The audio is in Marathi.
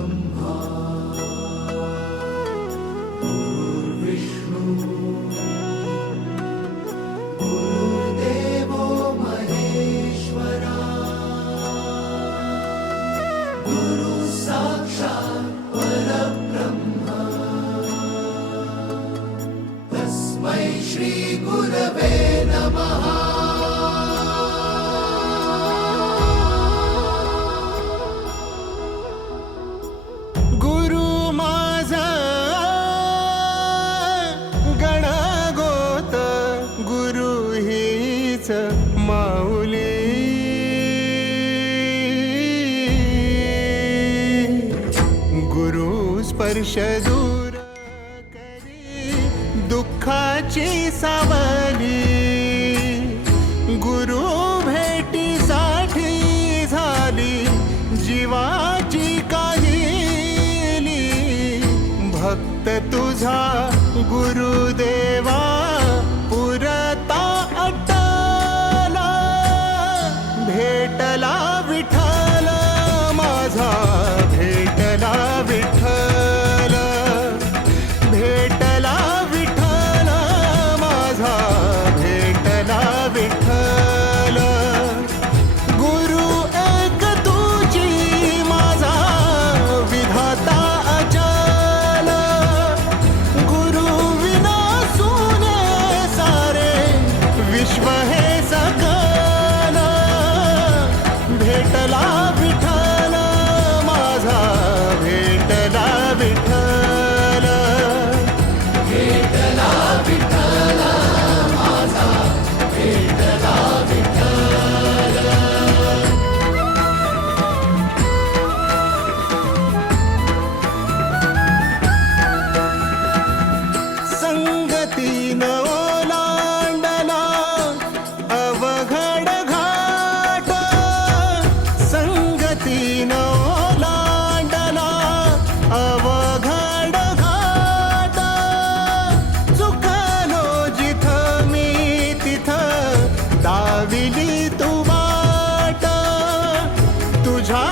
परब्रह्मा गुरुर्विष्णु गुरुर्देवो महेश्वरा गुरु साक्षात् परब्रह्म तस्मै श्री गुरवे नमः। गुरु माझा गणगोत गुरु हीच माऊली गुरु स्पर्श दूर करी दुःखाची सावली गुरु भेटीसाठी झाली जीवाची काहिली भक्त तुझा गुरुदेवा पुरता अट्टला भेटला विठ्ठल माझा भेटला विठ्ठल भेटला विठ्ठल माझा भेटला विठ्ठल गुरु एक तुझी माझा विधाता अचल गुरु विना सुने सारे विश्व हे सकल भेटला विठ्ठल माझा भेटला विठ्ठल भेटला विठ्ठल माझा भेटला विठ्ठल। संगतीन ओलांडला अवघड घाट संगतीन ओलांडला अवघड घाट चुकलो जिथं मी तिथं दाविली तू वाट तुझ्या